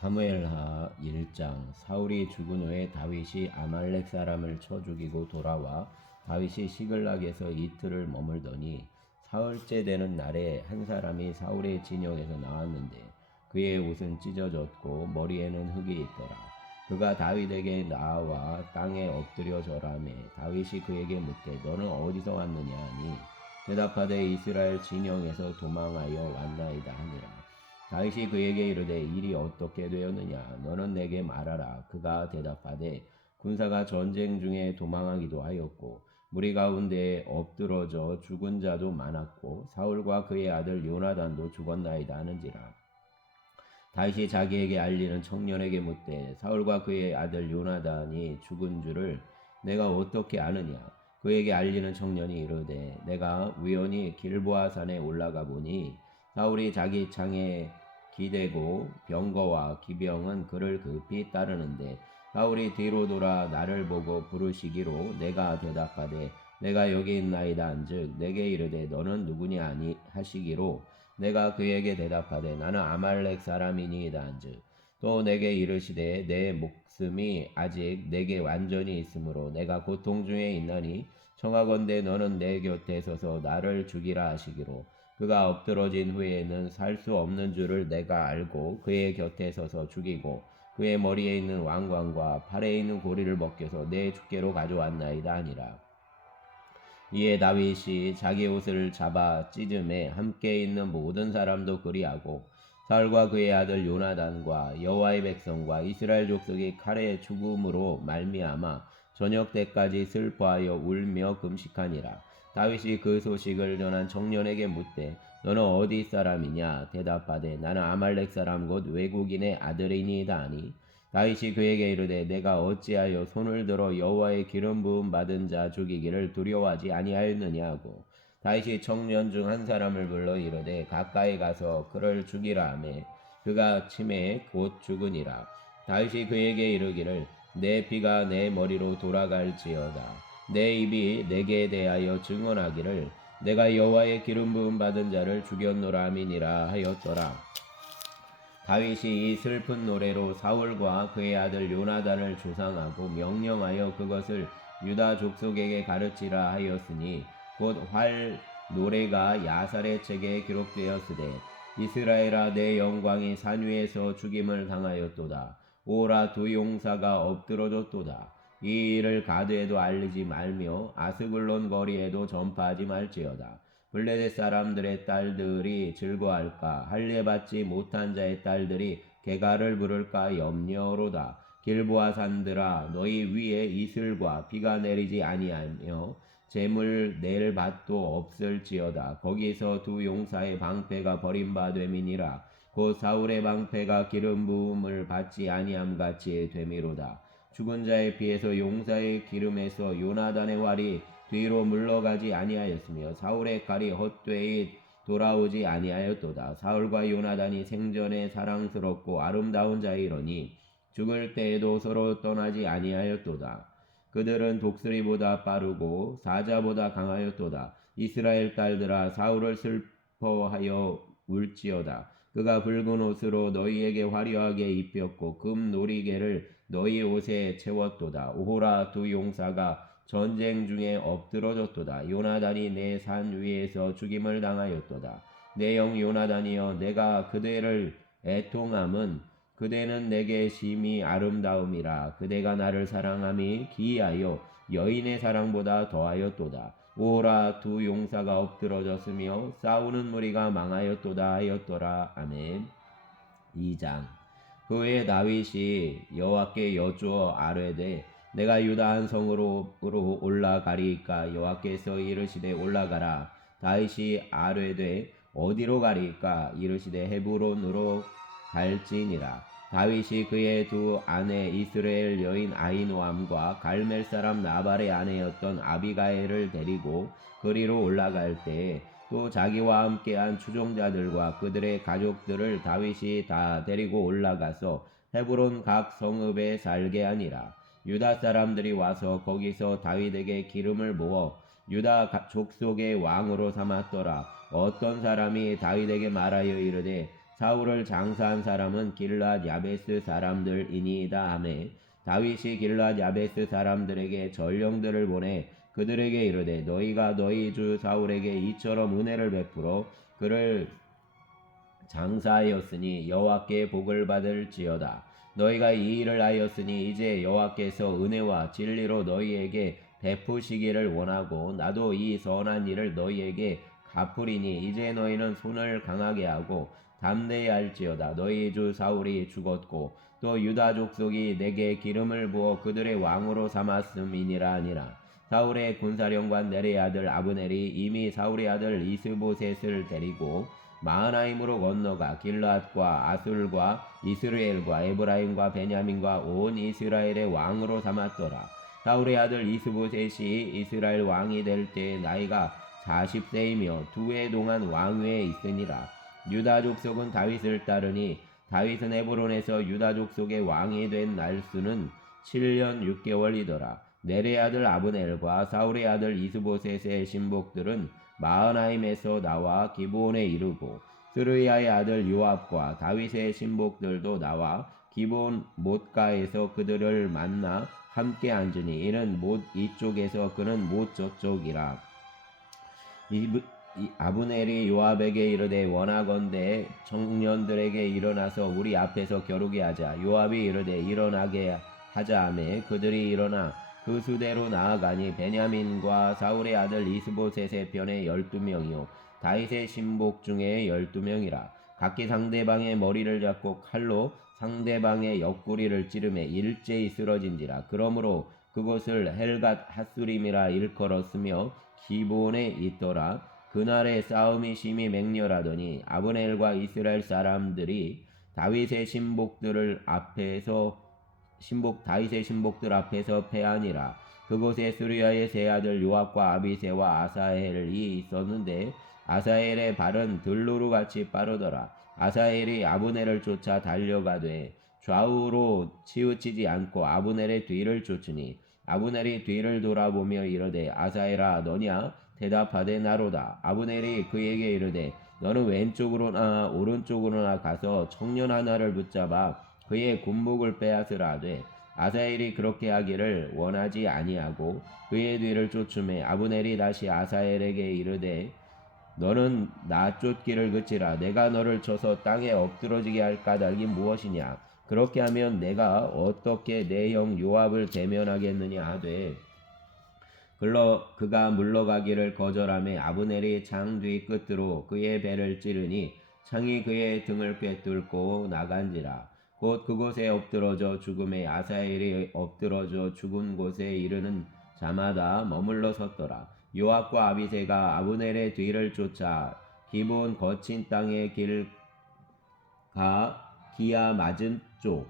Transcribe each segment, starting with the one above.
사무엘하 1장. 사울이 죽은 후에 다윗이 아말렉 사람을 쳐 죽이고 돌아와 다윗이 시글락에서 이틀을 머물더니 사흘째 되는 날에 한 사람이 사울의 진영에서 나왔는데 그의 옷은 찢어졌고 머리에는 흙이 있더라. 그가 다윗에게 나와 땅에 엎드려 절하매 다윗이 그에게 묻되 너는 어디서 왔느냐 하니 대답하되 이스라엘 진영에서 도망하여 왔나이다 하니라. 다윗이 그에게 이르되 일이 어떻게 되었느냐 너는 내게 말하라. 그가 대답하되 군사가 전쟁 중에 도망하기도 하였고 무리 가운데 엎드러져 죽은 자도 많았고 사울과 그의 아들 요나단도 죽었나이다 하는지라. 다윗이 자기에게 알리는 청년에게 묻되 사울과 그의 아들 요나단이 죽은 줄을 내가 어떻게 아느냐. 그에게 알리는 청년이 이르되 내가 우연히 길보아 산에 올라가 보니 사울이 자기 창에 기대고 병거와 기병은 그를 급히 따르는데 사울이 뒤로 돌아 나를 보고 부르시기로 내가 대답하되 내가 여기 있나이다 한즉 내게 이르되 너는 누구냐 하니 하시기로 내가 그에게 대답하되 나는 아말렉 사람이니이다 한즉 또 내게 이르시되 내 목숨이 아직 내게 완전히 있으므로 내가 고통 중에 있나니 청하건대 너는 내 곁에 서서 나를 죽이라 하시기로 그가 엎드러진 후에는 살 수 없는 줄을 내가 알고 그의 곁에 서서 죽이고 그의 머리에 있는 왕관과 팔에 있는 고리를 벗겨서 내 주께로 가져왔나이다 하니라. 이에 다윗이 자기 옷을 잡아 찢음에 함께 있는 모든 사람도 그리하고 사울과 그의 아들 요나단과 여호와의 백성과 이스라엘 족속이 칼의 죽음으로 말미암아 저녁 때까지 슬퍼하여 울며 금식하니라. 다윗이 그 소식을 전한 청년에게 묻되 너는 어디 사람이냐. 대답하되 나는 아말렉 사람 곧 외국인의 아들이니이다 하니 다윗이 그에게 이르되 내가 어찌하여 손을 들어 여호와의 기름 부음 받은 자 죽이기를 두려워하지 아니하였느냐 하고 다윗이 청년 중 한 사람을 불러 이르되 가까이 가서 그를 죽이라 하매 그가 치매 곧 죽으니라. 다윗이 그에게 이르기를 내 피가 내 머리로 돌아갈지어다. 내 입이 내게 대하여 증언하기를 내가 여호와의 기름 부음 받은 자를 죽였노라 함이니라 하였더라. 다윗이 이 슬픈 노래로 사울과 그의 아들 요나단을 조상하고 명령하여 그것을 유다 족속에게 가르치라 하였으니 곧 활 노래가 야살의 책에 기록되었으되 이스라엘아 내 영광이 산 위에서 죽임을 당하였도다. 오라 두 용사가 엎드러졌도다. 이 일을 가드에도 알리지 말며 아스글론 거리에도 전파하지 말지어다. 블레셋 사람들의 딸들이 즐거할까 할례받지 못한 자의 딸들이 개가를 부를까 염려로다. 길보아 산들아 너희 위에 이슬과 비가 내리지 아니하며 재물 낼 밭도 없을지어다. 거기서 두 용사의 방패가 버림받됨이니라. 곧 사울의 방패가 기름 부음을 받지 아니함 같이 되미로다. 죽은 자의 피에서 용사의 기름에서 요나단의 활이 뒤로 물러가지 아니하였으며 사울의 칼이 헛되이 돌아오지 아니하였도다. 사울과 요나단이 생전에 사랑스럽고 아름다운 자이러니 죽을 때에도 서로 떠나지 아니하였도다. 그들은 독수리보다 빠르고 사자보다 강하였도다. 이스라엘 딸들아 사울을 슬퍼하여 울지어다. 그가 붉은 옷으로 너희에게 화려하게 입혔고 금 놀이개를 너희 옷에 채웠도다. 오호라 두 용사가 전쟁 중에 엎드러졌도다. 요나단이 내 산 위에서 죽임을 당하였도다. 내 영 요나단이여 내가 그대를 애통함은 그대는 내게 심히 아름다움이라. 그대가 나를 사랑함이 기이하여 여인의 사랑보다 더하였도다. 오라 두 용사가 엎드러졌으며 싸우는 무리가 망하였도다 하였더라. 아멘. 2장. 그 후에 다윗이 여호와께 여쭈어 아뢰되 내가 유다 한 성으로 올라가리이까. 여호와께서 이르시되 올라가라. 다윗이 아뢰되 어디로 가리이까. 이르시되 헤브론으로 갈지니라. 다윗이 그의 두 아내 이스라엘 여인 아히노암과 갈멜 사람 나발의 아내였던 아비가일을 데리고 그리로 올라갈 때에 또 자기와 함께한 추종자들과 그들의 가족들을 다윗이 다 데리고 올라가서 헤브론 각 성읍에 살게 하니라. 유다 사람들이 와서 거기서 다윗에게 기름을 부어 유다 족속의 왕으로 삼았더라. 어떤 사람이 다윗에게 말하여 이르되 사울을 장사한 사람은 길르앗 야베스 사람들이니이다 하매 다윗이 길르앗 야베스 사람들에게 전령들을 보내 그들에게 이르되 너희가 너희 주 사울에게 이처럼 은혜를 베풀어 그를 장사하였으니 여호와께 복을 받을지어다. 너희가 이 일을 하였으니 이제 여호와께서 은혜와 진리로 너희에게 베푸시기를 원하고 나도 이 선한 일을 너희에게 갚으리니 이제 너희는 손을 강하게 하고 담대히 할지어다. 너희 주 사울이 죽었고 또 유다 족속이 내게 기름을 부어 그들의 왕으로 삼았음이니라 하니라. 사울의 군사령관 네리의 아들 아브넬이 이미 사울의 아들 이스보셋을 데리고 마하나임으로 건너가 길르앗과 아술과 이스라엘과 에브라임과 베냐민과 온 이스라엘의 왕으로 삼았더라. 사울의 아들 이스보셋이 이스라엘 왕이 될 때 나이가 40세이며 2해 동안 왕위에 있으니라. 유다 족속은 다윗을 따르니 다윗은 헤브론에서 유다 족속의 왕이 된 날수는 7년 6개월이더라. 넬의 아들 아브넬과 사울의 아들 이스보셋의 신복들은 마하나임에서 나와 기브온에 이르고 스르야의 아들 요압과 다윗의 신복들도 나와 기브온 못가에서 그들을 만나 함께 앉으니 이는 못 이쪽에서 그는 못 저쪽이라. 아브넬이 요압에게 이르되 원하건대 청년들에게 일어나서 우리 앞에서 겨루게 하자. 요압이 이르되 일어나게 하자 하매 그들이 일어나 그 수대로 나아가니 베냐민과 사울의 아들 이스보셋의 편에 12명이요 다윗의 신복 중에 12명이라. 각기 상대방의 머리를 잡고 칼로 상대방의 옆구리를 찌르매 일제히 쓰러진지라. 그러므로 그곳을 헬갓 핫수림이라 일컬었으며 기브온에 있더라. 그날의 싸움이 심히 맹렬하더니 아브넬과 이스라엘 사람들이 다윗의 신복들 앞에서 패하니라. 그곳에 수리아의 세 아들 요압과 아비새와 아사헬이 있었는데 아사헬의 발은 들로루같이 빠르더라. 아사헬이 아브넬을 쫓아 달려가되 좌우로 치우치지 않고 아브넬의 뒤를 쫓으니 아브넬이 뒤를 돌아보며 이르되 아사헬아 너냐? 대답하되 나로다. 아브넬이 그에게 이르되 너는 왼쪽으로나 오른쪽으로나 가서 청년 하나를 붙잡아 그의 군복을 빼앗으라 하되 아사헬이 그렇게 하기를 원하지 아니하고 그의 뒤를 쫓음에 아브넬이 다시 아사헬에게 이르되 너는 나 쫓기를 그치라. 내가 너를 쳐서 땅에 엎드러지게 할 까닭이 무엇이냐? 그렇게 하면 내가 어떻게 내 형 요압을 대면하겠느냐 하되 그가 물러가기를 거절하며 아브넬이 창 뒤 끝으로 그의 배를 찌르니 창이 그의 등을 꿰뚫고 나간지라. 곧 그곳에 엎드러져 죽음에 아사헬이 엎드러져 죽은 곳에 이르는 자마다 머물러 섰더라. 요압과 아비새가 아브넬의 뒤를 쫓아 기브온 거친 땅의 길가 기야 맞은 쪽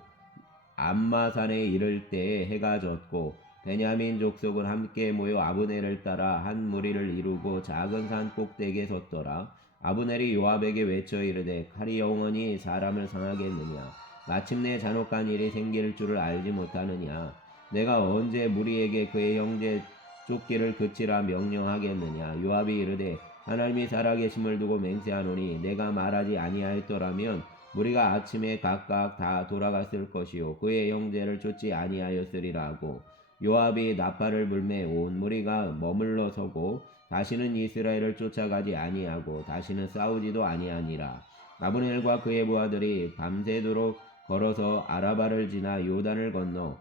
암마산에 이를 때 해가 졌고 베냐민 족속은 함께 모여 아브넬을 따라 한 무리를 이루고 작은 산 꼭대기에 섰더라. 아브넬이 요압에게 외쳐 이르되 칼이 영원히 사람을 상하겠느냐? 마침내 잔혹한 일이 생길 줄을 알지 못하느냐? 내가 언제 무리에게 그의 형제 쫓기를 그치라 명령하겠느냐? 요압이 이르되 하나님이 살아계심을 두고 맹세하노니 내가 말하지 아니하였더라면 무리가 아침에 각각 다 돌아갔을 것이요 그의 형제를 쫓지 아니하였으리라 하고 요압이 나팔을 불매 온 무리가 머물러 서고 다시는 이스라엘을 쫓아가지 아니하고 다시는 싸우지도 아니하니라. 아브넬과 그의 부하들이 밤새도록 걸어서 아라바를 지나 요단을 건너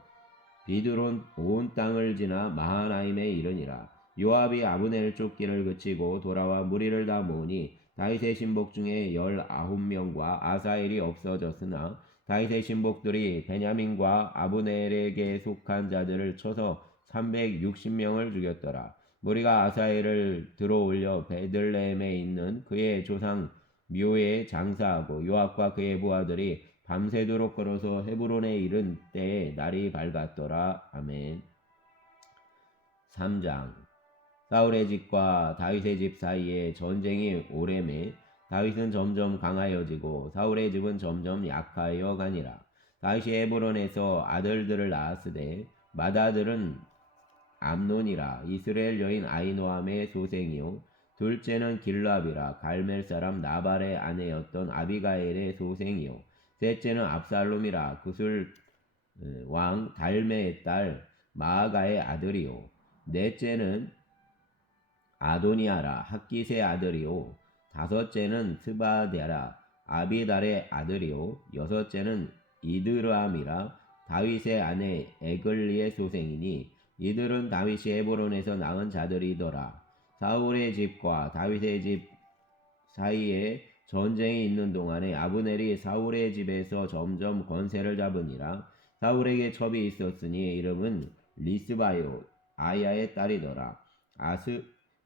비드론 온 땅을 지나 마하나임에 이르니라. 요압이 아브넬 쫓기를 그치고 돌아와 무리를 다 모으니 다윗의 신복 중에 19명과 아사헬이 없어졌으나 다윗의 신복들이 베냐민과 아브넬에게 속한 자들을 쳐서 360명을 죽였더라. 무리가 아사헬을 들어올려 베들레헴에 있는 그의 조상 묘에 장사하고 요압과 그의 부하들이 밤새도록 걸어서 헤브론에 이른 때에 날이 밝았더라. 아멘. 3장. 사울의 집과 다윗의 집 사이에 전쟁이 오래매 다윗은 점점 강하여지고 사울의 집은 점점 약하여 가니라. 다윗이 헤브론에서 아들들을 낳았으되 맏아들은 암논이라. 이스라엘 여인 아히노함의 소생이요 둘째는 길랍이라 갈멜 사람 나발의 아내였던 아비가일의 소생이요. 셋째는 압살롬이라 구슬 왕 달메의 딸 마아가의 아들이요. 넷째는 아도니아라 학기스의 아들이요. 다섯째는 스바데라 아비달의 아들이요. 여섯째는 이드람이라 다윗의 아내 에글리의 소생이니 이들은 다윗이 헤브론에서 낳은 자들이더라. 사울의 집과 다윗의 집 사이에 전쟁이 있는 동안에 아브넬이 사울의 집에서 점점 권세를 잡으니라. 사울에게 첩이 있었으니 이름은 리스바요 아야의 딸이더라.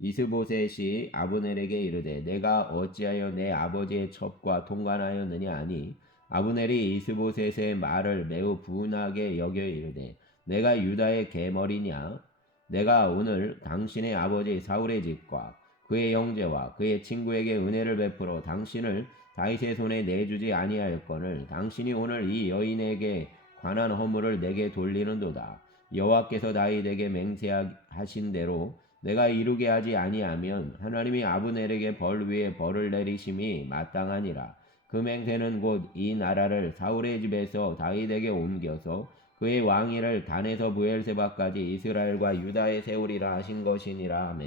이스보셋이 아브넬에게 이르되 내가 어찌하여 내 아버지의 첩과 통관하였느냐 하니 아브넬이 이스보셋의 말을 매우 분하게 여겨 이르되 내가 유다의 계머리냐? 내가 오늘 당신의 아버지 사울의 집과 그의 형제와 그의 친구에게 은혜를 베풀어 당신을 다윗의 손에 내주지 아니하였거늘 당신이 오늘 이 여인에게 관한 허물을 내게 돌리는도다. 여호와께서 다윗에게 맹세하신 대로 내가 이루게 하지 아니하면 하나님이 아브넬에게 벌 위에 벌을 내리심이 마땅하니라. 그 맹세는 곧 이 나라를 사울의 집에서 다윗에게 옮겨서 그의 왕위를 단에서 부엘세바까지 이스라엘과 유다에 세우리라 하신 것이니라 하며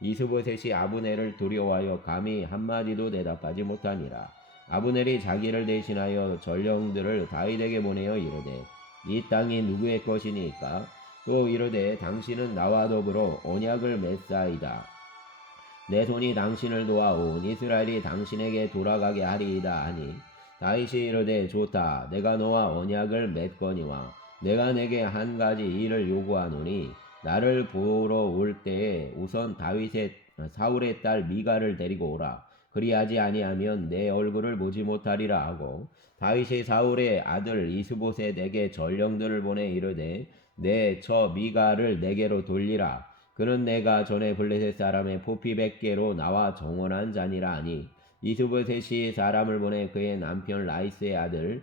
이스보셋이 아브넬을 두려워하여 감히 한마디도 대답하지 못하니라. 아브넬이 자기를 대신하여 전령들을 다윗에게 보내어 이르되 이 땅이 누구의 것이니까? 또 이르되 당신은 나와 더불어 언약을 맺사이다. 내 손이 당신을 도와온 이스라엘이 당신에게 돌아가게 하리이다 하니 다윗이 이르되 좋다. 내가 너와 언약을 맺거니와 내가 내게 한 가지 일을 요구하노니 나를 보러 올 때에 우선 사울의 딸 미가를 데리고 오라. 그리하지 아니하면 내 얼굴을 보지 못하리라 하고 다윗이 사울의 아들 이스보셋에게 전령들을 보내 이르되 내 처 미가를 내게로 돌리라. 그는 내가 전에 블레셋 사람의 포피 100개로 나와 정원한 자니라 하니 이스보셋이 사람을 보내 그의 남편 라이스의 아들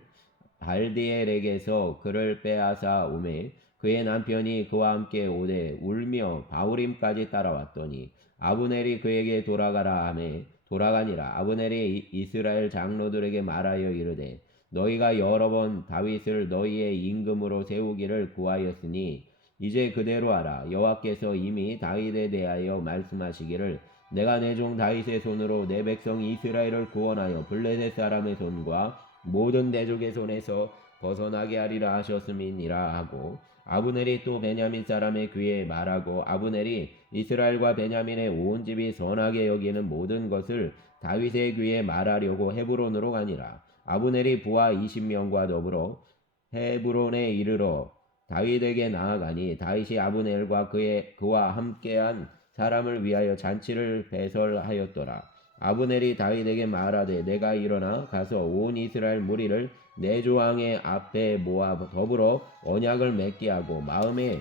발디엘에게서 그를 빼앗아 오매 그의 남편이 그와 함께 오되 울며 바후림까지 따라왔더니 아브넬이 그에게 돌아가라 하매 돌아가니라. 아브넬이 이스라엘 장로들에게 말하여 이르되 너희가 여러 번 다윗을 너희의 임금으로 세우기를 구하였으니 이제 그대로 하라. 여호와께서 이미 다윗에 대하여 말씀하시기를 내가 내 종 다윗의 손으로 내 백성 이스라엘을 구원하여 블레셋 사람의 손과 모든 대족의 손에서 벗어나게 하리라 하셨음이니라 하고 아브넬이 또 베냐민 사람의 귀에 말하고 아브넬이 이스라엘과 베냐민의 온 집이 선하게 여기는 모든 것을 다윗의 귀에 말하려고 헤브론으로 가니라. 아브넬이 부하 20명과 더불어 헤브론에 이르러 다윗에게 나아가니 다윗이 아브넬과 그와 함께한 사람을 위하여 잔치를 배설하였더라. 아브넬이 다윗에게 말하되 내가 일어나 가서 온 이스라엘 무리를 내 조왕의 앞에 모아 더불어 언약을 맺게 하고 마음에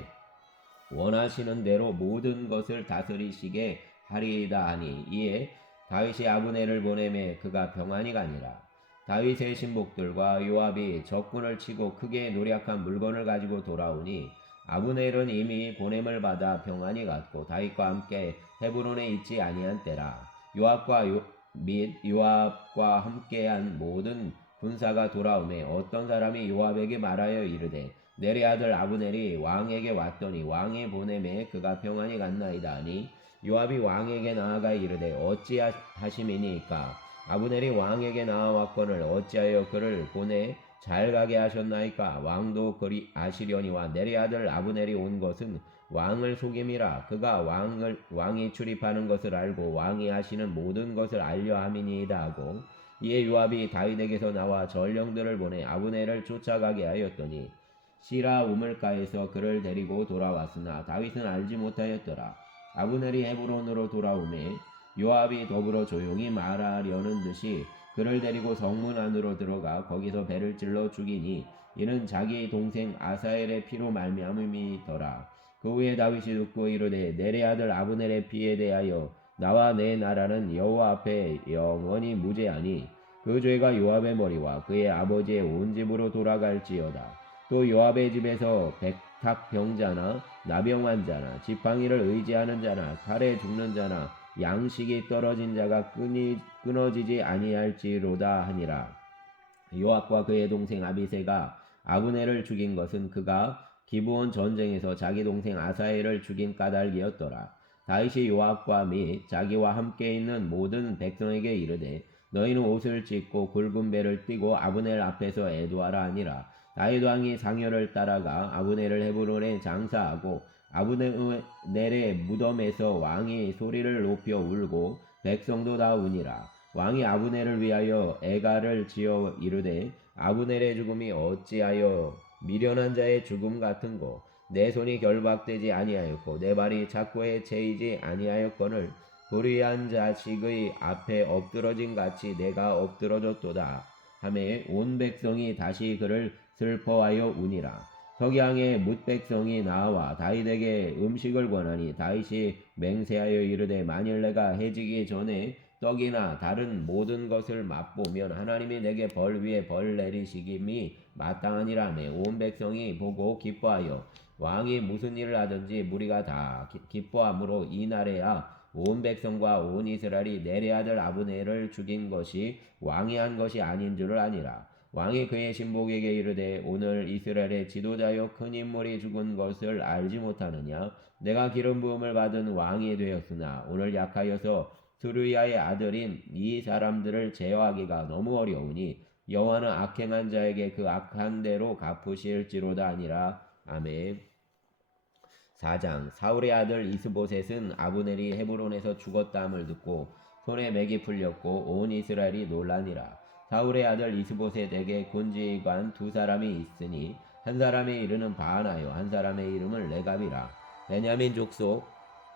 원하시는 대로 모든 것을 다스리시게 하리이다 하니 이에 다윗이 아브넬을 보내매 그가 평안히 가니라. 다윗의 신복들과 요압이 적군을 치고 크게 노력한 물건을 가지고 돌아오니 아브넬은 이미 보냄을 받아 평안히 갔고 다윗과 함께 헤브론에 있지 아니한 때라. 요압과 함께한 모든 군사가 돌아오매 어떤 사람이 요압에게 말하여 이르되 내리 아들 아브넬이 왕에게 왔더니 왕의 보냄에 그가 평안히 갔나이다 하니 요압이 왕에게 나아가 이르되 어찌하심이니까? 아브넬이 왕에게 나아왔거늘 어찌하여 그를 보내 잘 가게 하셨나이까? 왕도 그리 아시려니와 내리 아들 아브넬이 온 것은 왕을 속임이라. 그가 왕이 출입하는 것을 알고 왕이 하시는 모든 것을 알려 함이니이다 하고 이에 요압이 다윗에게서 나와 전령들을 보내 아브넬을 쫓아가게 하였더니 시라 우물가에서 그를 데리고 돌아왔으나 다윗은 알지 못하였더라. 아브넬이 헤브론으로 돌아오매 요압이 더불어 조용히 말하려는 듯이 그를 데리고 성문 안으로 들어가 거기서 배를 찔러 죽이니 이는 자기 동생 아사엘의 피로 말미암음이더라. 그 후에 다윗이 듣고 이르되 내리 아들 아브넬의 피에 대하여 나와 내 나라는 여호와 앞에 영원히 무죄하니 그 죄가 요압의 머리와 그의 아버지의 온 집으로 돌아갈지어다. 또 요압의 집에서 백탁병자나 나병 환자나 지팡이를 의지하는 자나 칼에 죽는 자나 양식이 떨어진 자가 끊어지지 아니할지로다 하니라. 요압과 그의 동생 아비새가 아브넬을 죽인 것은 그가 기브온 전쟁에서 자기 동생 아사엘을 죽인 까닭이었더라. 다윗이 요압과 및 자기와 함께 있는 모든 백성에게 이르되 너희는 옷을 찢고 굵은 배를 띠고 아브넬 앞에서 애도하라 하니라. 다윗 왕이 상여를 따라가 아브넬을 헤브론에 장사하고 아브넬의 무덤에서 왕이 소리를 높여 울고 백성도 다 우니라. 왕이 아브넬을 위하여 애가를 지어 이르되 아브넬의 죽음이 어찌하여 미련한 자의 죽음 같은고 내 손이 결박되지 아니하였고 내 발이 착고에 채이지 아니하였거늘 불의한 자식의 앞에 엎드러진 같이 내가 엎드러졌도다 하매 온 백성이 다시 그를 슬퍼하여 우니라. 석양의 뭇백성이 나와 다윗에게 음식을 권하니 다윗이 맹세하여 이르되 만일 내가 해지기 전에 떡이나 다른 모든 것을 맛보면 하나님이 내게 벌 위에 벌 내리시김이 마땅하니라며 온 백성이 보고 기뻐하여 왕이 무슨 일을 하든지 무리가 다 기뻐하므로 이날에야 온 백성과 온 이스라엘이 넬의 아들 아브넬을 죽인 것이 왕이 한 것이 아닌 줄을 아니라. 왕이 그의 신복에게 이르되 오늘 이스라엘의 지도자여 큰 인물이 죽은 것을 알지 못하느냐. 내가 기름 부음을 받은 왕이 되었으나 오늘 약하여서 스루야의 아들인 이 사람들을 제어하기가 너무 어려우니 여호와는 악행한 자에게 그 악한 대로 갚으실지로다 아니라. 아멘. 4장. 사울의 아들 이스보셋은 아브넬이 헤브론에서 죽었다함을 듣고 손에 맥이 풀렸고 온 이스라엘이 놀라니라. 사울의 아들 이스보셋에게 군지관 두 사람이 있으니 한 사람의 이름은 바하나요 한 사람의 이름은 레갑이라. 베냐민 족속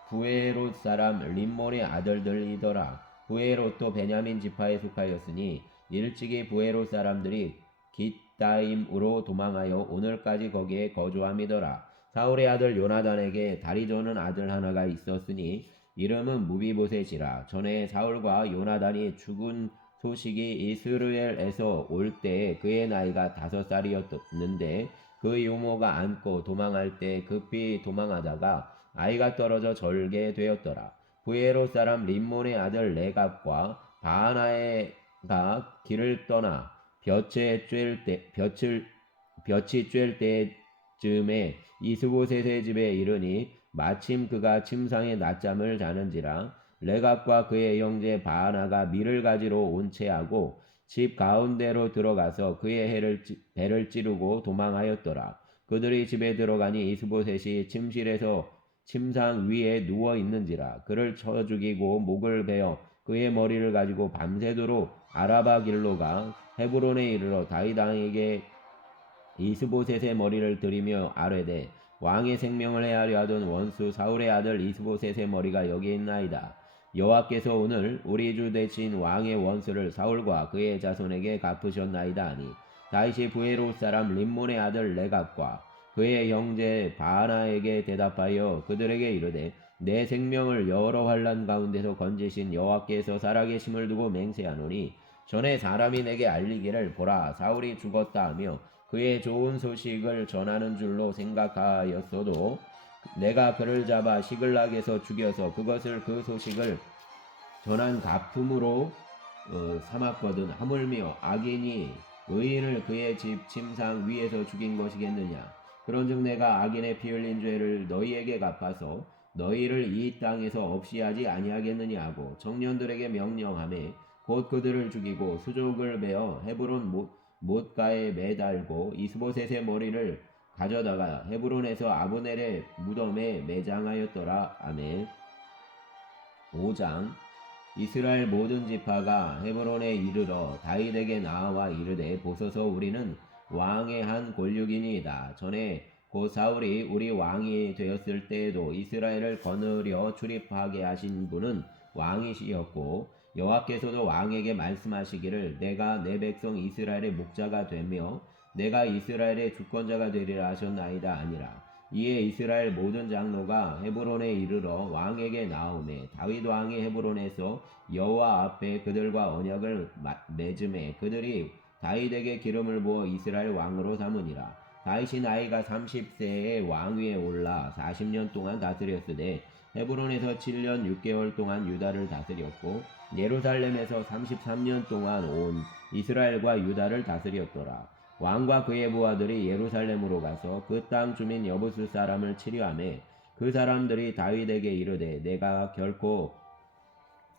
부에롯 사람 림몬의 아들들이더라. 부에롯도 베냐민 지파에 속하였으니 일찍이 부에롯 사람들이 깃다임으로 도망하여 오늘까지 거기에 거주함이더라. 사울의 아들 요나단에게 다리 저는 아들 하나가 있었으니 이름은 무비보셋이라. 전에 사울과 요나단이 죽은 소식이 이스라엘에서 올 때 그의 나이가 5살이었는데 그 이모가 안고 도망할 때 급히 도망하다가 아이가 떨어져 절게 되었더라. 부에롯 사람 림몬의 아들 레갑과 바하나가 길을 떠나 볕이 쬐을 때쯤에 이스보셋의 집에 이르니 마침 그가 침상에 낮잠을 자는지라. 레갑과 그의 형제 바하나가 밀을 가지러 온 채하고 집 가운데로 들어가서 그의 배를 찌르고 도망하였더라. 그들이 집에 들어가니 이스보셋이 침실에서 침상 위에 누워 있는지라. 그를 쳐 죽이고 목을 베어 그의 머리를 가지고 밤새도록 아라바 길로 가 헤브론에 이르러 다윗 왕에게 이스보셋의 머리를 들이며 아뢰되 왕의 생명을 해하려 하던 원수 사울의 아들 이스보셋의 머리가 여기 있나이다. 여호와께서 오늘 우리 주 대신 왕의 원수를 사울과 그의 자손에게 갚으셨나이다 하니 다윗이 부에롯 사람 림몬의 아들 레갑과 그의 형제 바하나에게 대답하여 그들에게 이르되 내 생명을 여러 환난 가운데서 건지신 여호와께서 살아계심을 두고 맹세하노니 전에 사람이 내게 알리기를 보라 사울이 죽었다 하며 그의 좋은 소식을 전하는 줄로 생각하였어도 내가 그를 잡아 시글락에서 죽여서 그것을 그 소식을 전한 가품으로 삼았거든. 하물며 악인이 의인을 그의 집 침상 위에서 죽인 것이겠느냐. 그런즉 내가 악인의 피 흘린 죄를 너희에게 갚아서 너희를 이 땅에서 없이 하지 아니하겠느냐 하고 청년들에게 명령하매 곧 그들을 죽이고 수족을 베어 헤브론 못가에 매달고 이스보셋의 머리를 가져다가 헤브론에서 아브넬의 무덤에 매장하였더라. 아멘. 5장. 이스라엘 모든 지파가 헤브론에 이르러 다윗에게 나와 이르되 보소서 우리는 왕의 한 권력이니이다. 전에 곧 사울이 우리 왕이 되었을 때에도 이스라엘을 거느려 출입하게 하신 분은 왕이시였고 여호와께서도 왕에게 말씀하시기를 내가 내 백성 이스라엘의 목자가 되며 내가 이스라엘의 주권자가 되리라 하셨나이다 아니라. 이에 이스라엘 모든 장로가 헤브론에 이르러 왕에게 나오매 다윗 왕이 헤브론에서 여호와 앞에 그들과 언약을 맺음에 그들이 다윗에게 기름을 부어 이스라엘 왕으로 삼으니라. 다윗이 나이가 30세에 왕위에 올라 40년 동안 다스렸으되 헤브론에서 7년 6개월 동안 유다를 다스렸고 예루살렘에서 33년 동안 온 이스라엘과 유다를 다스렸더라. 왕과 그의 부하들이 예루살렘으로 가서 그 땅 주민 여부스 사람을 치료하매 그 사람들이 다윗에게 이르되 내가 결코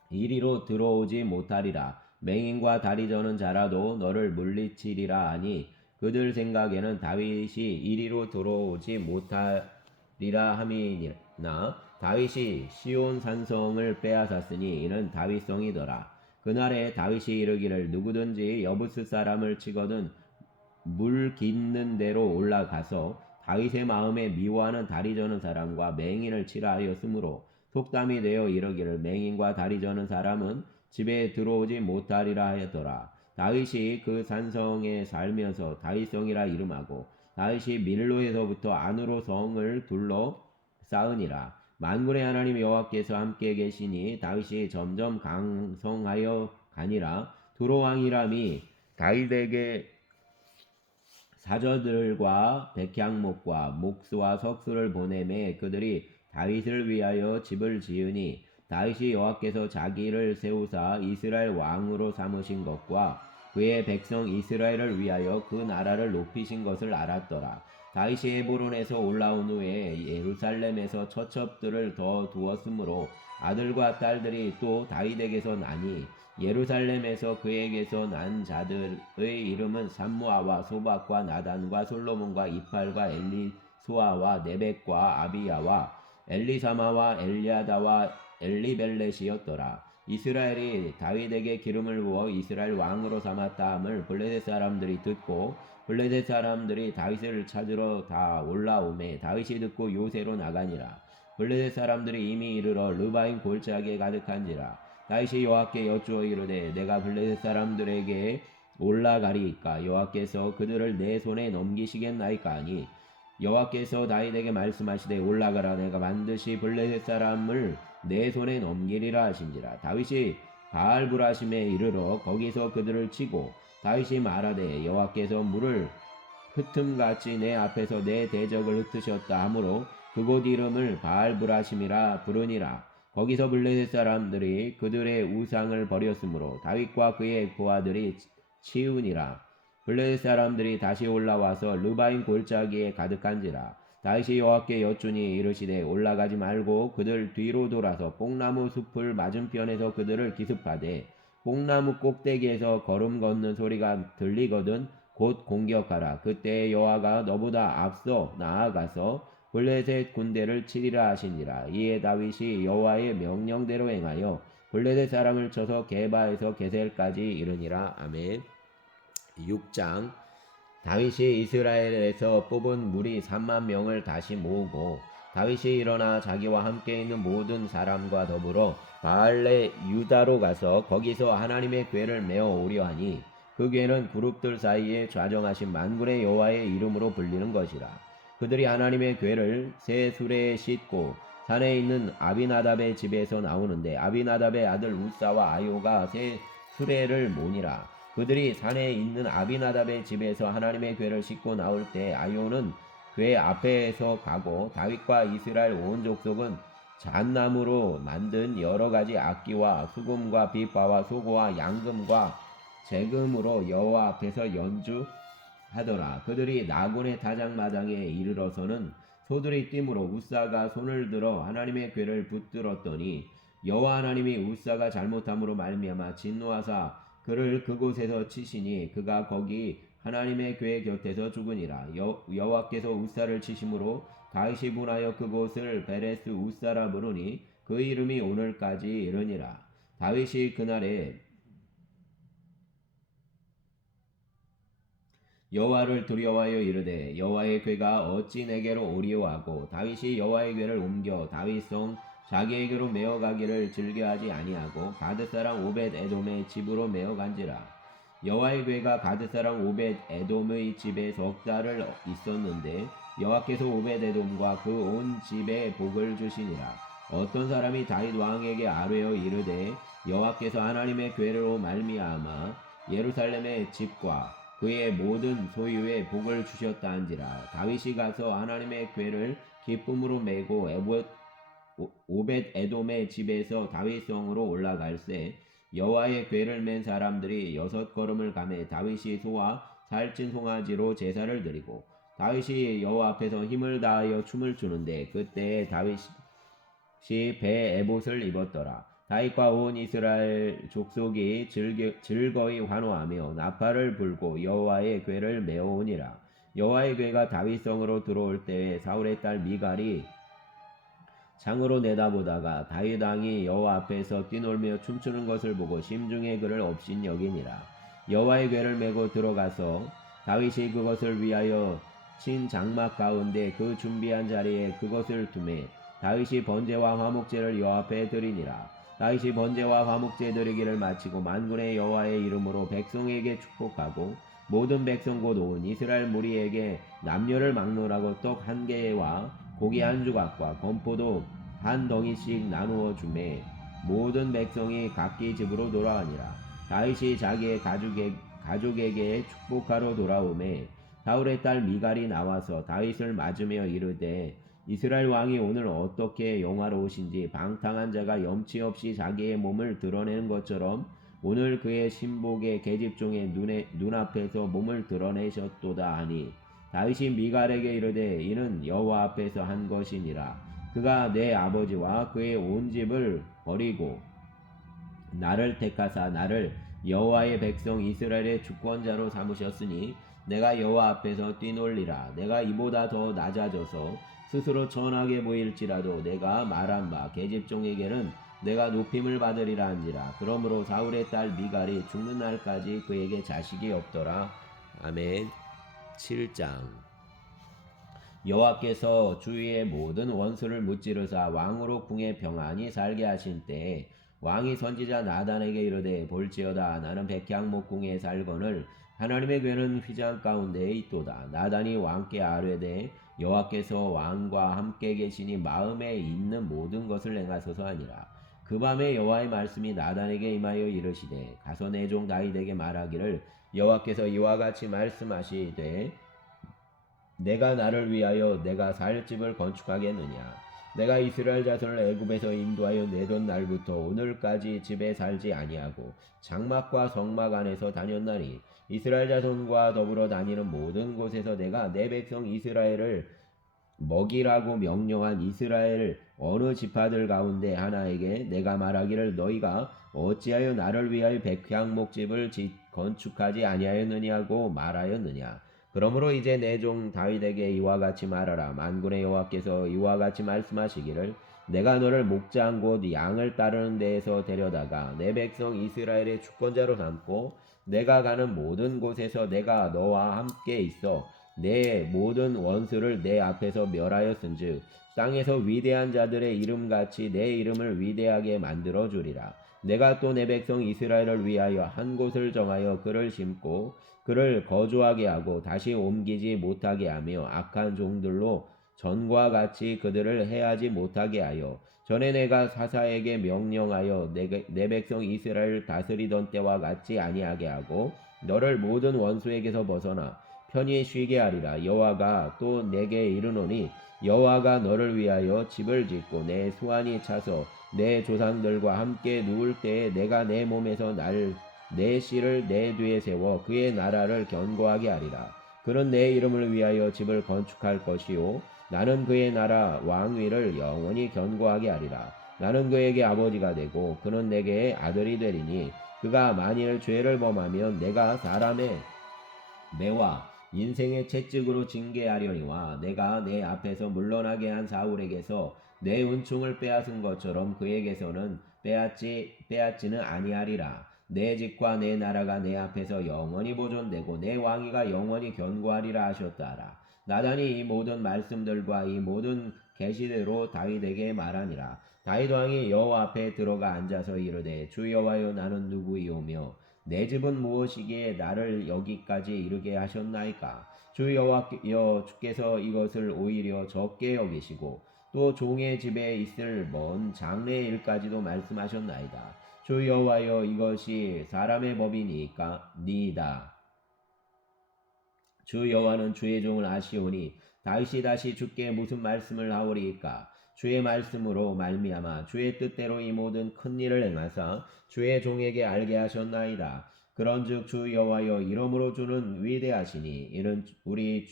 이리로 들어오지 못하리라. 맹인과 다리 저는 자라도 너를 물리치리라 하니 그들 생각에는 다윗이 이리로 들어오지 못하리라 함이나 다윗이 시온 산성을 빼앗았으니 이는 다윗성이더라. 그날에 다윗이 이르기를 누구든지 여부스 사람을 치거든 물 깃는 데로 올라가서 다윗의 마음에 미워하는 다리 저는 사람과 맹인을 치라 하였으므로 속담이 되어 이르기를 맹인과 다리 저는 사람은 집에 들어오지 못하리라 하였더라. 다윗이 그 산성에 살면서 다윗성이라 이름하고 다윗이 밀로에서부터 안으로 성을 둘러 쌓으니라. 만군의 하나님 여호와께서 함께 계시니 다윗이 점점 강성하여 가니라. 두로왕이람이 다윗에게 사저들과 백향목과 목수와 석수를 보내매 그들이 다윗을 위하여 집을 지으니 다윗이 여호와께서 자기를 세우사 이스라엘 왕으로 삼으신 것과 그의 백성 이스라엘을 위하여 그 나라를 높이신 것을 알았더라. 다윗이 헤브론에서 올라온 후에 예루살렘에서 처첩들을 더 두었으므로 아들과 딸들이 또 다윗에게서 나니 예루살렘에서 그에게서 난 자들의 이름은 삼무아와 소박과 나단과 솔로몬과 이팔과 엘리수아와 네벡과 아비야와 엘리사마와 엘리아다와 엘리벨렛이었더라. 이스라엘이 다윗에게 기름을 부어 이스라엘 왕으로 삼았다 함을 블레셋 사람들이 듣고 블레셋 사람들이 다윗을 찾으러 다 올라오매 다윗이 듣고 요새로 나가니라. 블레셋 사람들이 이미 이르러 르바임 골짜기에 가득한지라. 다윗이 여호와께 여쭈어 이르되 내가 블레셋 사람들에게 올라가리이까 여호와께서 그들을 내 손에 넘기시겠나이까 하니 여호와께서 다윗에게 말씀하시되 올라가라 내가 반드시 블레셋 사람을 내 손에 넘기리라 하신지라. 다윗이 바알브라심에 이르러 거기서 그들을 치고 다윗이 말하되 여호와께서 물을 흩음같이 내 앞에서 내 대적을 흩으셨다 하므로 그곳 이름을 바알브라심이라 부르니라. 거기서 블레셋 사람들이 그들의 우상을 버렸으므로 다윗과 그의 부하들이 치우니라. 블레셋 사람들이 다시 올라와서 르바임 골짜기에 가득한지라. 다윗이 여호와께 여쭈니 이르시되 올라가지 말고 그들 뒤로 돌아서 뽕나무 숲을 맞은편에서 그들을 기습하되 뽕나무 꼭대기에서 걸음 걷는 소리가 들리거든 곧 공격하라. 그때 여호와가 너보다 앞서 나아가서 블레셋 군대를 치리라 하시니라. 이에 다윗이 여호와의 명령대로 행하여 블레셋 사람을 쳐서 게바에서 게셀까지 이르니라. 아멘. 6장. 다윗이 이스라엘에서 뽑은 무리 3만 명을 다시 모으고 다윗이 일어나 자기와 함께 있는 모든 사람과 더불어 바알레 유다로 가서 거기서 하나님의 궤를 메어 오려 하니 그 궤는 그룹들 사이에 좌정하신 만군의 여호와의 이름으로 불리는 것이라. 그들이 하나님의 궤를 새 수레에 싣고 산에 있는 아비나답의 집에서 나오는데 아비나답의 아들 우사와 아요가 새 수레를 모니라. 그들이 산에 있는 아비나답의 집에서 하나님의 궤를 싣고 나올 때 아요는 궤 앞에서 가고 다윗과 이스라엘 온 족속은 잣나무로 만든 여러 가지 악기와 수금과 빗바와 소고와 양금과 재금으로 여호와 앞에서 연주하더라. 그들이 나곤의 타작마당에 이르러서는 소들이 뛰므로 우사가 손을 들어 하나님의 궤를 붙들었더니 여호와 하나님이 우사가 잘못함으로 말미암아 진노하사 그를 그곳에서 치시니 그가 거기 하나님의 궤 곁에서 죽으니라. 여호와께서 우사를 치심으로 다윗이 분하여 그곳을 베레스 우사라 부르니 그 이름이 오늘까지 이르니라. 다윗이 그날에 여호와를 두려워하여 이르되 여호와의 궤가 어찌 내게로 오리오하고 다윗이 여호와의 궤를 옮겨 다윗성 자기에게로 메어가기를 즐겨하지 아니하고 가드 사람 오벳 에돔의 집으로 메어간지라. 여호와의 궤가 가드 사람 오벳 에돔의 집에 석 달을 있었는데 여호와께서 오벳 에돔과 그 온 집에 복을 주시니라. 어떤 사람이 다윗 왕에게 아뢰어 이르되 여호와께서 하나님의 궤로 말미암아 예루살렘의 집과 그의 모든 소유에 복을 주셨다 한지라. 다윗이 가서 하나님의 궤를 기쁨으로 메고 에봇 오벳 에돔의 집에서 다윗성으로 올라갈새 여호와의 궤를 맨 사람들이 6걸음을 가매 다윗이 소와 살찐 송아지로 제사를 드리고 다윗이 여호와 앞에서 힘을 다하여 춤을 추는데 그때에 다윗이 배 에봇을 입었더라. 다윗과 온 이스라엘 족속이 즐거이 환호하며 나팔을 불고 여호와의 궤를 메어오니라. 여호와의 궤가 다윗성으로 들어올 때에 사울의 딸 미갈이 창으로 내다보다가 다윗 왕이 여호와 앞에서 뛰놀며 춤추는 것을 보고 심중에 그를 업신 여기니라. 여호와의 궤를 메고 들어가서 다윗이 그것을 위하여 친 장막 가운데 그 준비한 자리에 그것을 두매 다윗이 번제와 화목제를 여호와 앞에 드리니라. 다윗이 번제와 화목제 드리기를 마치고 만군의 여호와의 이름으로 백성에게 축복하고 모든 백성 곧 온 이스라엘 무리에게 남녀를 막론하고 떡 한 개와 고기 한 조각과 건포도 한 덩이씩 나누어 주매 모든 백성이 각기 집으로 돌아가니라. 다윗이 자기의 가족에게 축복하러 돌아오매 사울의 딸 미갈이 나와서 다윗을 맞으며 이르되 이스라엘 왕이 오늘 어떻게 영화로우신지 방탕한 자가 염치 없이 자기의 몸을 드러내는 것처럼 오늘 그의 신복의 계집종의 눈앞에서 몸을 드러내셨도다 하니 다윗이 미갈에게 이르되 이는 여호와 앞에서 한 것이니라. 그가 내 아버지와 그의 온 집을 버리고 나를 택하사 나를 여호와의 백성 이스라엘의 주권자로 삼으셨으니 내가 여호와 앞에서 뛰놀리라. 내가 이보다 더 낮아져서 스스로 천하게 보일지라도 내가 말한 바 계집종에게는 내가 높임을 받으리라 한지라. 그러므로 사울의 딸 미갈이 죽는 날까지 그에게 자식이 없더라. 아멘. 7장. 여호와께서 주위의 모든 원수를 무찌르사 왕으로 궁에 평안히 살게 하신 때에 왕이 선지자 나단에게 이르되 볼지어다 나는 백향목 궁에 살거늘 하나님의 궤는 휘장 가운데에 있도다. 나단이 왕께 아뢰되 여호와께서 왕과 함께 계시니 마음에 있는 모든 것을 행하소서 하니라. 그 밤에 여호와의 말씀이 나단에게 임하여 이르시되 가서 내 종 다윗에게 말하기를 여호와께서 이와 같이 말씀하시되 내가 나를 위하여 내가 살 집을 건축하겠느냐. 내가 이스라엘 자손을 애굽에서 인도하여 내던 날부터 오늘까지 집에 살지 아니하고 장막과 성막 안에서 다녔나니 이스라엘 자손과 더불어 다니는 모든 곳에서 내가 내 백성 이스라엘을 먹이라고 명령한 이스라엘 어느 지파들 가운데 하나에게 내가 말하기를 너희가 어찌하여 나를 위하여 백향목집을 건축하지 아니하였느냐고 말하였느냐. 그러므로 이제 내 종 다윗에게 이와 같이 말하라. 만군의 여호와께서 이와 같이 말씀하시기를 내가 너를 목장 곧 양을 따르는 데에서 데려다가 내 백성 이스라엘의 주권자로 삼고 내가 가는 모든 곳에서 내가 너와 함께 있어 내 모든 원수를 내 앞에서 멸하였은즉 땅에서 위대한 자들의 이름같이 내 이름을 위대하게 만들어 주리라. 내가 또 내 백성 이스라엘을 위하여 한 곳을 정하여 그를 심고 그를 거주하게 하고 다시 옮기지 못하게 하며 악한 종들로 전과 같이 그들을 해하지 못하게 하여 전에 내가 사사에게 명령하여 내 백성 이스라엘을 다스리던 때와 같이 아니하게 하고 너를 모든 원수에게서 벗어나 편히 쉬게 하리라. 여호와가 또 내게 이르노니 여호와가 너를 위하여 집을 짓고 내 수완이 차서 내 조상들과 함께 누울 때에 내가 내 몸에서 내 씨를 내 뒤에 세워 그의 나라를 견고하게 하리라. 그는 내 이름을 위하여 집을 건축할 것이요 나는 그의 나라 왕위를 영원히 견고하게 하리라. 나는 그에게 아버지가 되고 그는 내게 아들이 되리니 그가 만일 죄를 범하면 내가 사람의 매와 인생의 채찍으로 징계하려니와 내가 내 앞에서 물러나게 한 사울에게서 내 은총을 빼앗은 것처럼 그에게서는 빼앗지는 아니하리라. 내 집과 내 나라가 내 앞에서 영원히 보존되고 내 왕위가 영원히 견고하리라 하셨다라. 나단이 이 모든 말씀들과 이 모든 계시대로 다윗에게 말하니라. 다윗 왕이 여호와 앞에 들어가 앉아서 이르되 주 여호와여 나는 누구이오며 내 집은 무엇이기에 나를 여기까지 이르게 하셨나이까. 주 여호와여 주께서 이것을 오히려 적게 여기시고 또 종의 집에 있을 먼 장래의 일까지도 말씀하셨나이다. 주 여호와여 이것이 사람의 법이니까 니이다. 주 여호와는 주의 종을 아시오니 다윗이 다시 주께 무슨 말씀을 하오리이까. 주의 말씀으로 말미암아 주의 뜻대로 이 모든 큰 일을 행하사 주의 종에게 알게 하셨나이다. 그런즉 주 여호와여 이러므로 주는 위대하시니 이는 우리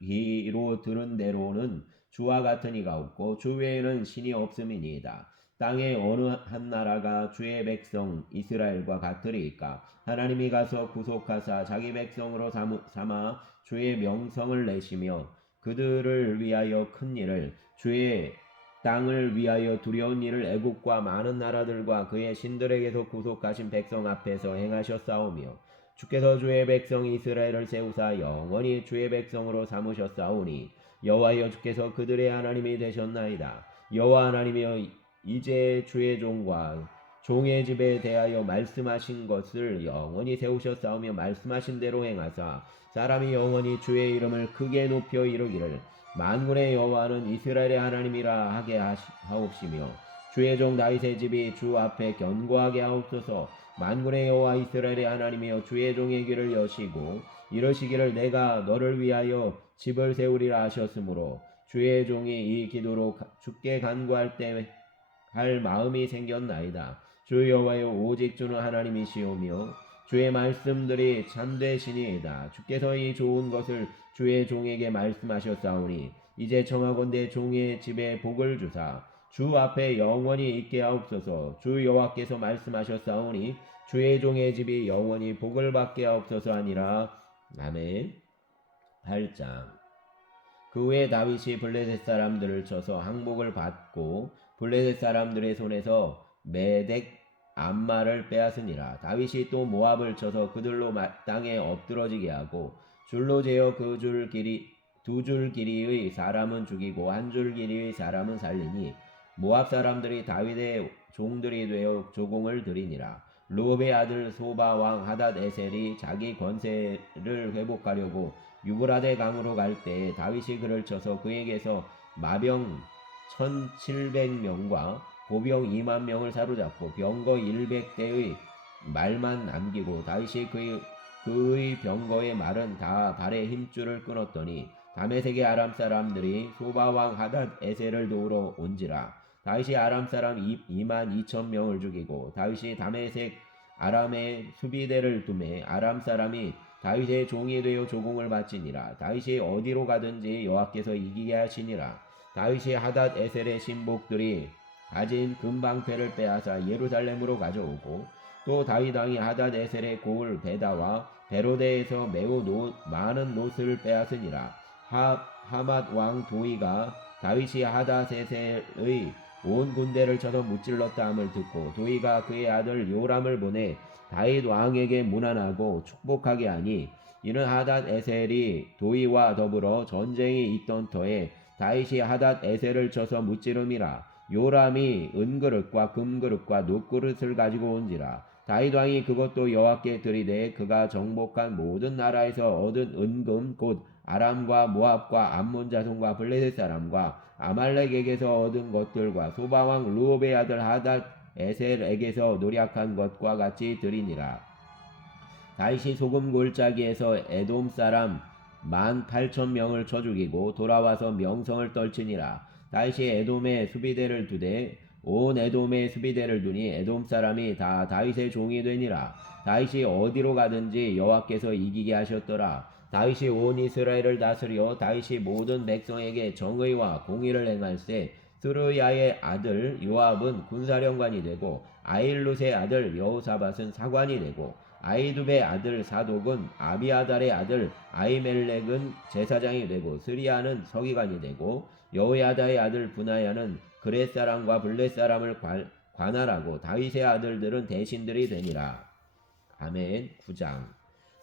귀로 들은 대로는 주와 같은 이가 없고 주 외에는 신이 없음이니이다. 땅의 어느 한 나라가 주의 백성 이스라엘과 같으리이까. 하나님이 가서 구속하사 자기 백성으로 삼아 주의 명성을 내시며 그들을 위하여 큰 일을 주의 땅을 위하여 두려운 일을 애국과 많은 나라들과 그의 신들에게서 구속하신 백성 앞에서 행하셨사오며 주께서 주의 백성 이스라엘을 세우사 영원히 주의 백성으로 삼으셨사오니 여호와여 주께서 그들의 하나님이 되셨나이다. 여호와 하나님이여 이제 주의 종과 종의 집에 대하여 말씀하신 것을 영원히 세우셨사오며 말씀하신 대로 행하사 사람이 영원히 주의 이름을 크게 높여 이르기를 만군의 여호와는 이스라엘의 하나님이라 하게 하옵시며 주의 종 다윗의 집이 주 앞에 견고하게 하옵소서. 만군의 여호와 이스라엘의 하나님이여 주의 종의 귀를 여시고 이러시기를 내가 너를 위하여 집을 세우리라 하셨으므로 주의 종이 이 기도로 주께 간구할 때 할 마음이 생겼나이다. 주 여호와여 오직 주는 하나님이시오며 주의 말씀들이 참되시니이다. 주께서 이 좋은 것을 주의 종에게 말씀하셨사오니 이제 청하건대 종의 집에 복을 주사 주 앞에 영원히 있게 하옵소서. 주 여호와께서 말씀하셨사오니 주의 종의 집이 영원히 복을 받게 하옵소서 하니라. 아멘. 8장. 그 후에 다윗이 블레셋 사람들을 쳐서 항복을 받고 블레셋 사람들의 손에서 메덱 암마를 빼앗으니라. 다윗이 또 모압을 쳐서 그들로 땅에 엎드러지게 하고 줄로 재어 그 줄 길이 두 줄 길이의 사람은 죽이고 한 줄 길이의 사람은 살리니 모압 사람들이 다윗의 종들이 되어 조공을 드리니라. 르홉의 아들 소바 왕 하닷 에셀이 자기 권세를 회복하려고 유브라데 강으로 갈 때 다윗이 그를 쳐서 그에게서 마병 1700명과 보병 2만 명을 사로잡고 병거 100대의 말만 남기고 다윗이 그의 병거의 말은 다 발의 힘줄을 끊었더니 다메섹의 아람 사람들이 소바왕 하닷 에셀을 도우러 온지라. 다윗이 아람 사람 2만 2천 명을 죽이고 다윗이 다메섹 아람의 수비대를 두매 아람 사람이 다윗의 종이 되어 조공을 바치니라. 다윗이 어디로 가든지 여호와께서 이기게 하시니라. 다윗이 하닷 에셀의 신복들이 가진 금방패를 빼앗아 예루살렘으로 가져오고 또 다윗 왕이 하닷 에셀의 고을 베다와 베로데에서 매우 많은 노스를 빼앗으니라. 하맛 왕 도이가 다윗이 하닷 에셀의 온 군대를 쳐서 무찔렀다 함을 듣고 도이가 그의 아들 요람을 보내 다윗 왕에게 문안하고 축복하게 하니 이는 하닷 에셀이 도이와 더불어 전쟁이 있던 터에 다윗이 하닷 에셀을 쳐서 무찌름이라. 요람이 은그릇과 금그릇과 녹그릇을 가지고 온지라. 다윗 왕이 그것도 여호와께 드리되 그가 정복한 모든 나라에서 얻은 은금 곧 아람과 모압과 암몬 자손과 블레셋 사람과 아말렉에게서 얻은 것들과 소바왕 르홉의 아들 하닷 에셀에게서 노략한 것과 같이 드리니라. 다윗이 소금 골짜기에서 에돔 사람 18,000명을 쳐 죽이고 돌아와서 명성을 떨치니라. 다윗이 에돔의 수비대를 두되 온 에돔의 수비대를 두니 에돔 사람이 다 다윗의 종이 되니라. 다윗이 어디로 가든지 여호와께서 이기게 하셨더라. 다윗이 온 이스라엘을 다스려 다윗이 모든 백성에게 정의와 공의를 행할세. 스르야의 아들 요압은 군사령관이 되고 아일룻의 아들 여호사밧은 사관이 되고 아이두베의 아들 사독은 아비아달의 아들 아이멜렉은 제사장이 되고 스리야는 서기관이 되고 여호야다의 아들 분하야는 그렛 사람과 블렛 사람을 관할하고 다윗의 아들들은 대신들이 되니라. 아멘. 9장.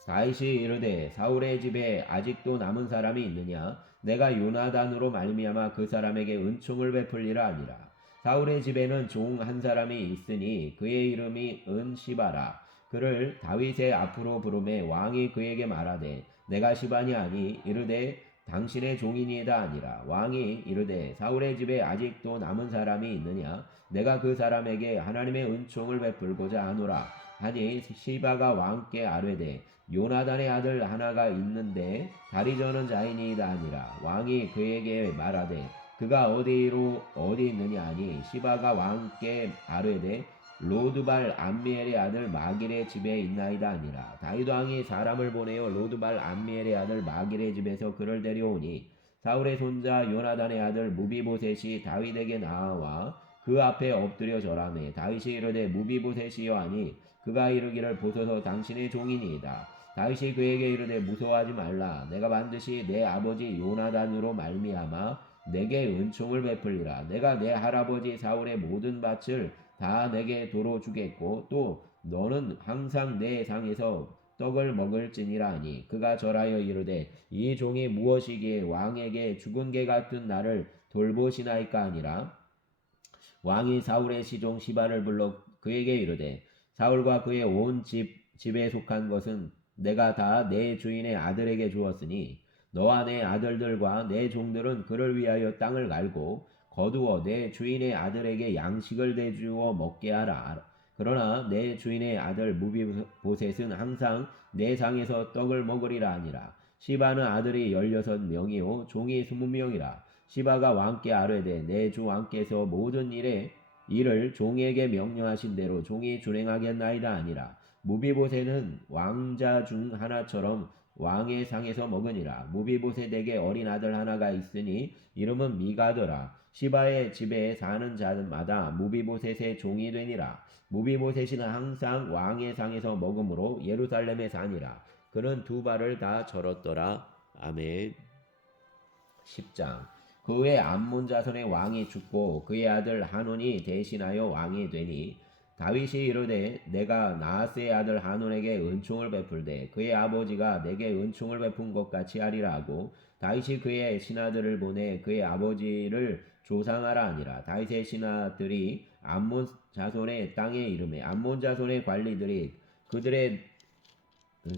다윗이 이르되 사울의 집에 아직도 남은 사람이 있느냐? 내가 요나단으로 말미암아 그 사람에게 은총을 베풀리라 하니라. 사울의 집에는 종 한 사람이 있으니 그의 이름이 은시바라. 그를 다윗의 앞으로 부르매 왕이 그에게 말하되 내가 시바니 아니 이르되 당신의 종이니이다 아니라. 왕이 이르되 사울의 집에 아직도 남은 사람이 있느냐? 내가 그 사람에게 하나님의 은총을 베풀고자 하노라 하니 시바가 왕께 아뢰되 요나단의 아들 하나가 있는데 다리 저는 자이니이다 아니라. 왕이 그에게 말하되 그가 어디 있느냐 하니 시바가 왕께 아뢰되 로드발 암미엘의 아들 마길의 집에 있나이다 하니라. 다윗 왕이 사람을 보내어 로드발 암미엘의 아들 마길의 집에서 그를 데려오니 사울의 손자 요나단의 아들 무비보셋이 다윗에게 나와 그 앞에 엎드려 절하매 다윗이 이르되 무비보셋이여 하니 그가 이르기를 보소서 당신의 종이니이다. 다윗이 그에게 이르되 무서워하지 말라. 내가 반드시 내 아버지 요나단으로 말미암아 내게 은총을 베풀리라. 내가 내 할아버지 사울의 모든 밭을 다 내게 도로 주겠고 또 너는 항상 내 상에서 떡을 먹을지니라 하니 그가 절하여 이르되 이 종이 무엇이기에 왕에게 죽은 개 같은 나를 돌보시나이까 하니라. 왕이 사울의 시종 시바를 불러 그에게 이르되 사울과 그의 온 집에 속한 것은 내가 다 내 주인의 아들에게 주었으니 너와 내 아들들과 내 종들은 그를 위하여 땅을 갈고 거두어 내 주인의 아들에게 양식을 대주어 먹게 하라. 그러나 내 주인의 아들 무비보셋은 항상 내 상에서 떡을 먹으리라 하니라. 시바는 아들이 16명이요 종이 20명이라. 시바가 왕께 아뢰되 내 주 왕께서 모든 일을 종에게 명령하신 대로 종이 준행하겠나이다 하니라. 무비보셋은 왕자 중 하나처럼 왕의 상에서 먹으니라. 무비보셋에게 어린 아들 하나가 있으니 이름은 미가더라. 시바의 집에 사는 자마다 무비보셋의 종이 되니라. 무비보셋은 항상 왕의 상에서 먹으므로 예루살렘에 사니라. 그는 두 발을 다 절었더라. 아멘. 10장. 그 후에 암몬 자손의 왕이 죽고 그의 아들 하논이 대신하여 왕이 되니 다윗이 이르되 내가 나하스의 아들 하논에게 은총을 베풀되 그의 아버지가 내게 은총을 베푼 것 같이 하리라 하고 다윗이 그의 신하들을 보내 그의 아버지를 조상하라 하니라. 다윗의 신하들이 암몬 자손의 땅에 이르매 암몬 자손의 관리들이 그들의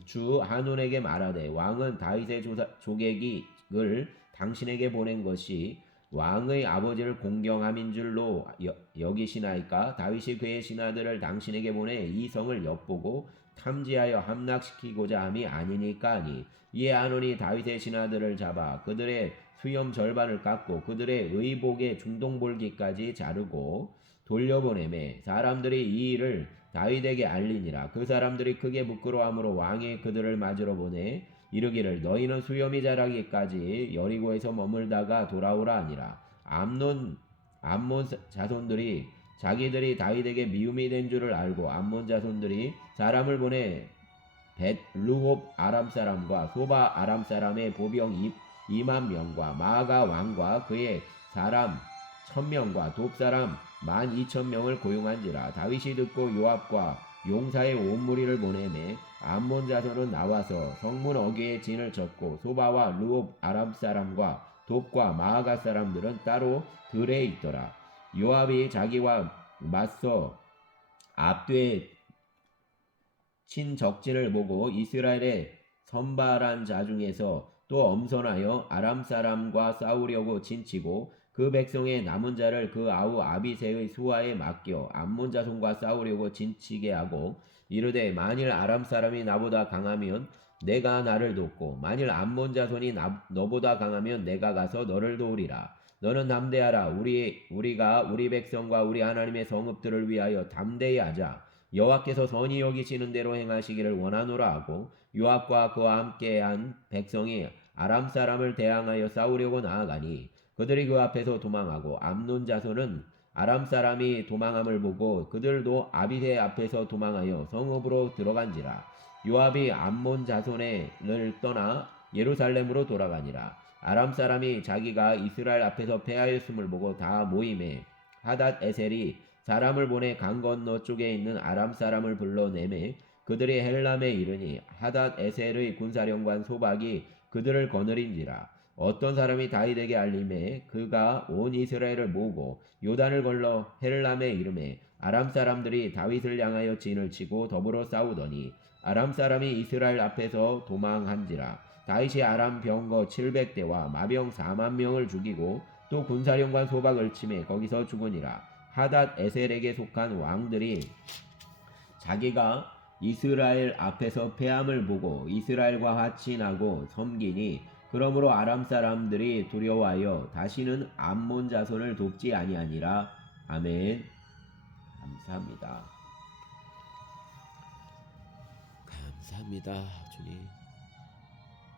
주 하논에게 말하되 왕은 다윗의 조객을 당신에게 보낸 것이 왕의 아버지를 공경함인 줄로 여기시나이까? 다윗이 그의 신하들을 당신에게 보내 이 성을 엿보고 탐지하여 함락시키고자 함이 아니니까 하니 이에 하논이 다윗의 신하들을 잡아 그들의 수염 절반을 깎고 그들의 의복의 중동볼기까지 자르고 돌려보내매 사람들이 이 일을 다윗에게 알리니라. 그 사람들이 크게 부끄러워함으로 왕이 그들을 맞으러 보내 이르기를 너희는 수염이 자라기까지 여리고에서 머물다가 돌아오라 하니라. 암몬 자손들이 자기들이 다윗에게 미움이 된 줄을 알고 암몬 자손들이 사람을 보내 벳루홉 아람 사람과 소바 아람 사람의 보병 2만 명과 마아가 왕과 그의 사람 1000명과 돕 사람 12,000명을 고용한지라. 다윗이 듣고 요압과 용사의 온 무리를 보내매 암몬 자손은 나와서 성문 어귀에 진을 쳤고 소바와 루옵 아람 사람과 돕과 마아가 사람들은 따로 들에 있더라. 요압이 자기와 맞서 앞뒤에 친 적진을 보고 이스라엘의 선발한 자 중에서 또 엄선하여 아람 사람과 싸우려고 진치고 그 백성의 남은 자를 그 아우 아비새의 수하에 맡겨 암몬 자손과 싸우려고 진치게 하고 이르되 만일 아람 사람이 나보다 강하면 내가 나를 돕고 만일 암몬 자손이 너보다 강하면 내가 가서 너를 도우리라. 너는 담대하라. 우리가 우리 백성과 우리 하나님의 성읍들을 위하여 담대히 하자. 여호와께서 선히 여기시는 대로 행하시기를 원하노라 하고 요압과 그와 함께한 백성이 아람 사람을 대항하여 싸우려고 나아가니 그들이 그 앞에서 도망하고 암논 자손은 아람 사람이 도망함을 보고 그들도 아비새 앞에서 도망하여 성읍으로 들어간지라. 요압이 암몬 자손을 떠나 예루살렘으로 돌아가니라. 아람 사람이 자기가 이스라엘 앞에서 패하였음을 보고 다 모임에 하닷 에셀이 사람을 보내 강 건너 쪽에 있는 아람 사람을 불러내매 그들이 헬람에 이르니 하닷 에셀의 군사령관 소박이 그들을 거느린지라. 어떤 사람이 다윗에게 알림해 그가 온 이스라엘을 모으고 요단을 건너 헬람에 이르매 아람 사람들이 다윗을 향하여 진을 치고 더불어 싸우더니 아람 사람이 이스라엘 앞에서 도망한지라. 다윗이 아람 병거 700대와 마병 4만 명을 죽이고 또 군사령관 소박을 치매 거기서 죽으니라. 하닷 에셀에게 속한 왕들이 자기가 이스라엘 앞에서 패함을 보고 이스라엘과 화친하고 섬기니 그러므로 아람 사람들이 두려워하여 다시는 암몬 자손을 돕지 아니하니라. 아멘. 감사합니다. 감사합니다, 주님.